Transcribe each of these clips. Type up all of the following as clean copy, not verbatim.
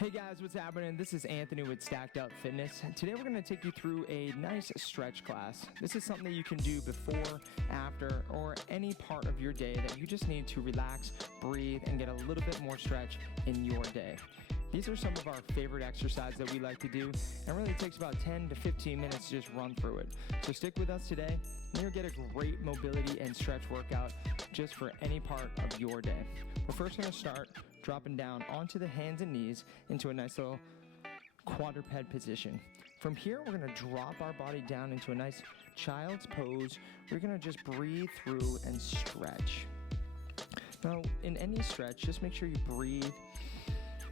Hey guys, what's happening? This is Anthony with Stacked Up Fitness. Today we're going to take you through a nice stretch class. This is something that you can do before, after, or any part of your day that you just need to relax, breathe, and get a little bit more stretch in your day. These are some of our favorite exercises that we like to do, and really it takes about 10 to 15 minutes to just run through it. So stick with us today, and you'll get a great mobility and stretch workout just for any part of your day. We're first going to start dropping down onto the hands and knees into a nice little quadruped position. From here, we're going to drop our body down into a nice child's pose. We're going to just breathe through and stretch. Now, in any stretch, just make sure you breathe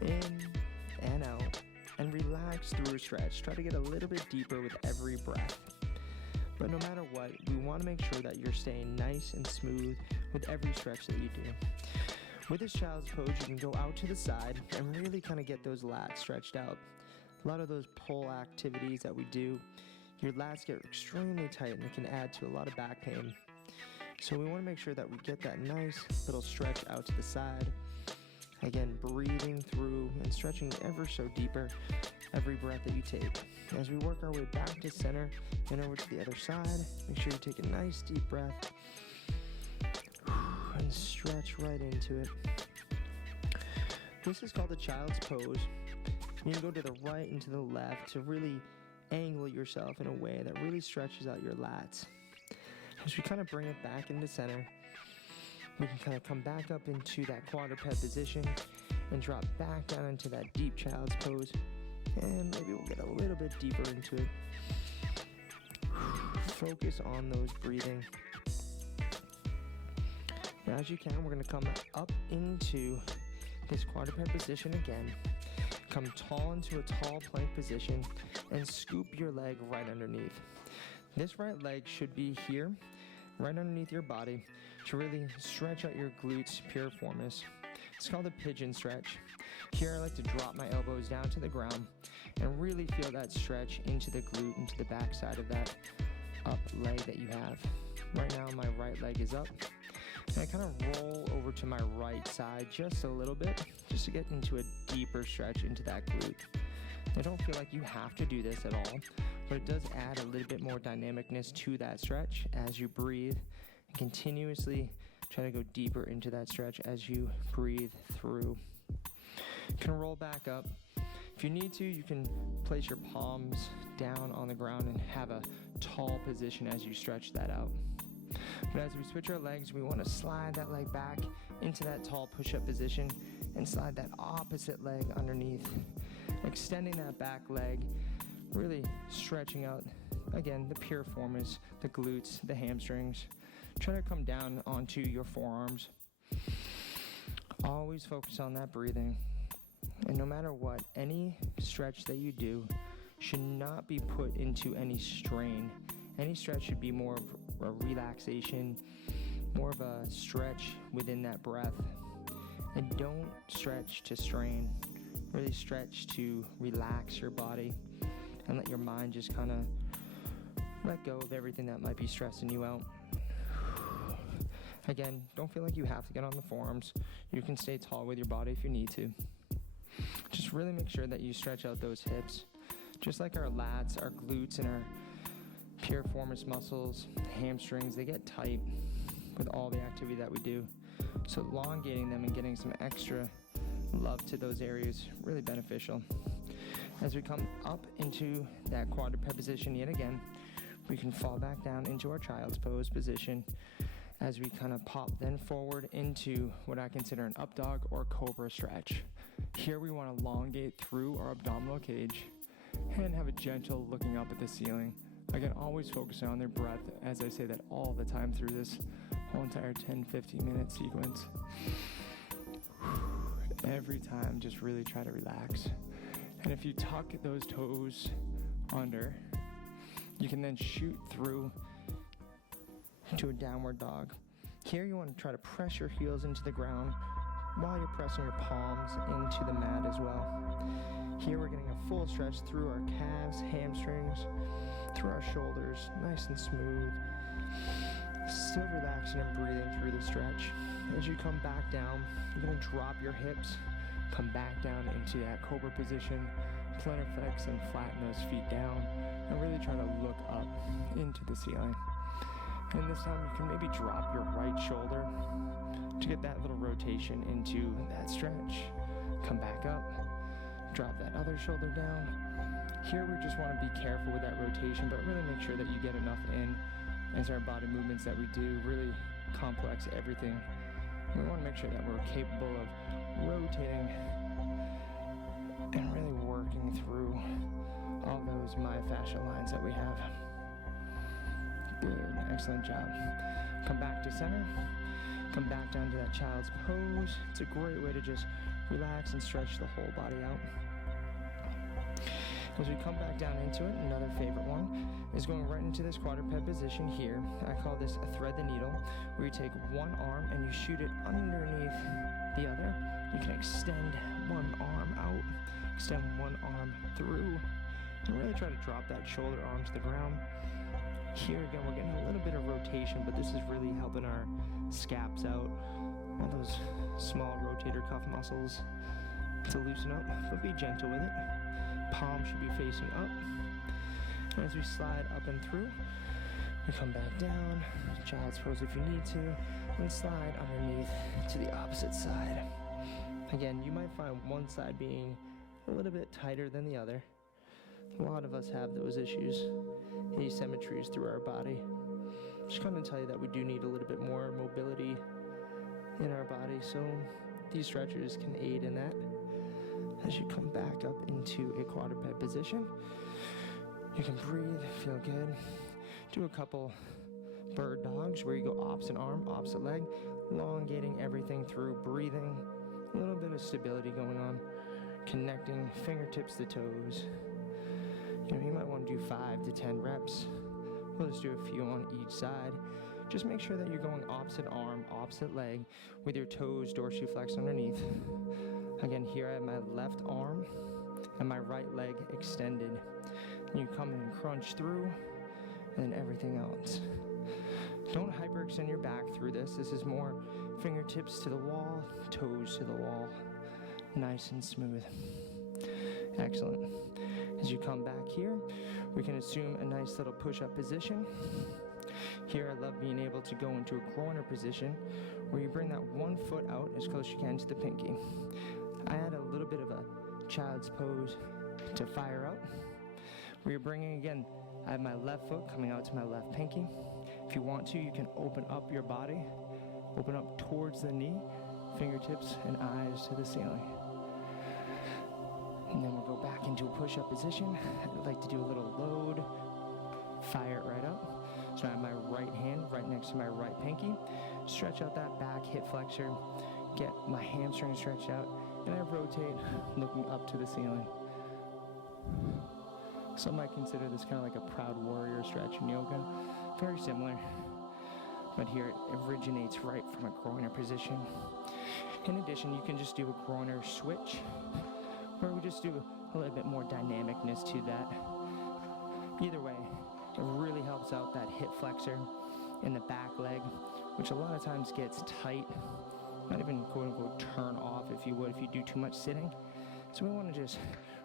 in and out and relax through a stretch. Try to get a little bit deeper with every breath. But no matter what, we want to make sure that you're staying nice and smooth with every stretch that you do. With this child's pose, you can go out to the side and really kind of get those lats stretched out. A lot of those pull activities that we do, your lats get extremely tight and it can add to a lot of back pain. So we want to make sure that we get that nice little stretch out to the side. Again, breathing through and stretching ever so deeper every breath that you take. As we work our way back to center and over to the other side, make sure you take a nice deep breath and stretch right into it. This is called the child's pose. You can go to the right and to the left to really angle yourself in a way that really stretches out your lats. As we kind of bring it back into center, we can kind of come back up into that quadruped position and drop back down into that deep child's pose. And maybe we'll get a little bit deeper into it. Focus on those breathing. Now, as you can, we're going to come up into this quadruped position again. Come tall into a tall plank position and scoop your leg right underneath. This right leg should be here, right underneath your body, to really stretch out your glutes piriformis. It's called a pigeon stretch. Here I like to drop my elbows down to the ground and really feel that stretch into the glute, into the back side of that up leg that you have. Right now my right leg is up, and I kind of roll over to my right side just a little bit, just to get into a deeper stretch into that glute. I don't feel like you have to do this at all, but it does add a little bit more dynamicness to that stretch as you breathe and continuously try to go deeper into that stretch as you breathe through. You can roll back up. If you need to, you can place your palms down on the ground and have a tall position as you stretch that out. But as we switch our legs, we want to slide that leg back into that tall push-up position and slide that opposite leg underneath, extending that back leg, really stretching out, again, the piriformis, the glutes, the hamstrings. Try to come down onto your forearms. Always focus on that breathing. And no matter what, any stretch that you do should not be put into any strain. Any stretch should be more of a relaxation, more of a stretch within that breath. And don't stretch to strain. Really stretch to relax your body and let your mind just kind of let go of everything that might be stressing you out. Again, don't feel like you have to get on the forearms. You can stay tall with your body if you need to. Just really make sure that you stretch out those hips. Just like our lats, our glutes, and our piriformis muscles, hamstrings, they get tight with all the activity that we do. So elongating them and getting some extra love to those areas, really beneficial. As we come up into that quadruped position yet again, we can fall back down into our child's pose position as we kind of pop then forward into what I consider an up dog or cobra stretch. Here we want to elongate through our abdominal cage and have a gentle looking up at the ceiling. Again, always focusing on their breath, as I say that all the time through this whole entire 10-15 minute sequence. Every time, just really try to relax. And if you tuck those toes under, you can then shoot through to a downward dog. Here you want to try to press your heels into the ground while you're pressing your palms into the mat as well. Here we're getting a full stretch through our calves, hamstrings, through our shoulders, nice and smooth. Still relaxing and breathing through the stretch. As you come back down, you're going to drop your hips Come back down into that cobra position, plantar flex and flatten those feet down, and really try to look up into the ceiling. And this time you can maybe drop your right shoulder to get that little rotation into that stretch. Come back up, drop that other shoulder down. Here we just want to be careful with that rotation, but really make sure that you get enough in as our body movements that we do, really complex everything. We want to make sure that we're capable of rotating and really working through all those myofascial lines that we have. Good, excellent job. Come back to center. Come back down to that child's pose. It's a great way to just relax and stretch the whole body out. As we come back down into it, another favorite one is going right into this quadruped position here. I call this a thread the needle, where you take one arm and you shoot it underneath the other. You can extend one arm out, extend one arm through, and really try to drop that shoulder arm to the ground. Here again, we're getting a little bit of rotation, but this is really helping our scaps out, all those small rotator cuff muscles to loosen up, but be gentle with it. Palm should be facing up. And as we slide up and through, we come back down, child's pose if you need to, and slide underneath to the opposite side. Again, you might find one side being a little bit tighter than the other. A lot of us have those issues, asymmetries through our body. Just kind of tell you that we do need a little bit more mobility in our body, so these stretchers can aid in that. As you come back up into a quadruped position, you can breathe, feel good. Do a couple bird dogs where you go opposite arm, opposite leg, elongating everything through breathing. A little bit of stability going on, connecting fingertips to toes. You might want to do 5 to 10 reps. We'll just do a few on each side. Just make sure that you're going opposite arm, opposite leg, with your toes dorsiflexed underneath. Again, here I have my left arm and my right leg extended. You come in and crunch through, and then everything else. Don't hyperextend your back through this. This is more fingertips to the wall, toes to the wall. Nice and smooth. Excellent. As you come back here, we can assume a nice little push-up position. Here I love being able to go into a groiner position where you bring that one foot out as close as you can to the pinky. I add a little bit of a child's pose to fire up, where you're bringing, again, I have my left foot coming out to my left pinky. If you want to, you can open up your body, open up towards the knee, fingertips and eyes to the ceiling. And then we'll go back into a push-up position. I'd like to do a little load, fire it right up. So I have my right hand right next to my right pinky. Stretch out that back hip flexor, get my hamstring stretched out, and I rotate looking up to the ceiling. Some might consider this kind of like a proud warrior stretch in yoga. Very similar, but here it originates right from a groiner position. In addition, you can just do a groiner switch, where we just do a little bit more dynamicness to that. Either way, it really helps out that hip flexor in the back leg, which a lot of times gets tight, not even quote-unquote turn off, if you would, if you do too much sitting. So we want to just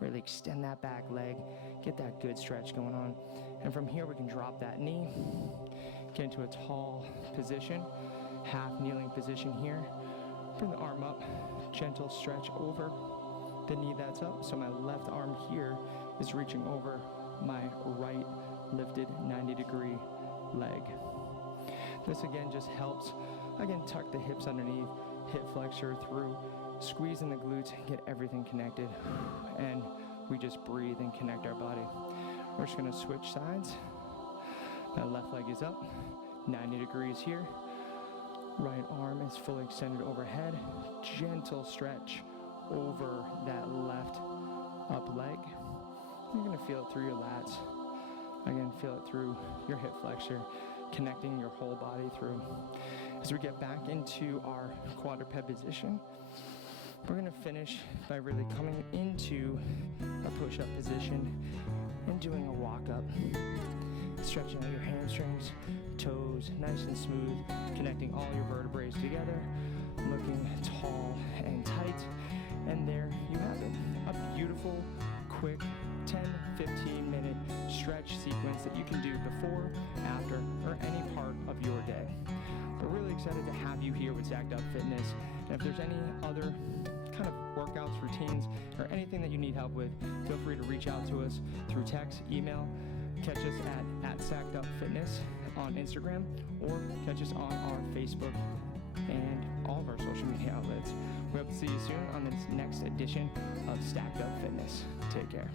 really extend that back leg, get that good stretch going on. And from here, we can drop that knee, get into a tall position, half kneeling position here. Bring the arm up, gentle stretch over the knee that's up. So my left arm here is reaching over my right lifted 90-degree leg. This again just helps, again, tuck the hips underneath, hip flexor through, squeeze in the glutes, get everything connected, and we just breathe and connect our body. We're just gonna switch sides. My left leg is up, 90 degrees here. Right arm is fully extended overhead. Gentle stretch over that left up leg. You're gonna feel it through your lats. Again, feel it through your hip flexor, connecting your whole body through. As we get back into our quadruped position, we're gonna finish by really coming into a push-up position and doing a walk-up. Stretching out your hamstrings, toes, nice and smooth, connecting all your vertebrae together, looking tall and tight. And beautiful, quick 10-15 minute stretch sequence that you can do before, after, or any part of your day. We're really excited to have you here with Stacked Up Fitness, and if there's any other kind of workouts, routines, or anything that you need help with, feel free to reach out to us through text, email, catch us at Stacked Up Fitness on Instagram, or catch us on our Facebook and all of our social media outlets. We hope to see you soon on this next edition of Stacked Up Fitness. Take care.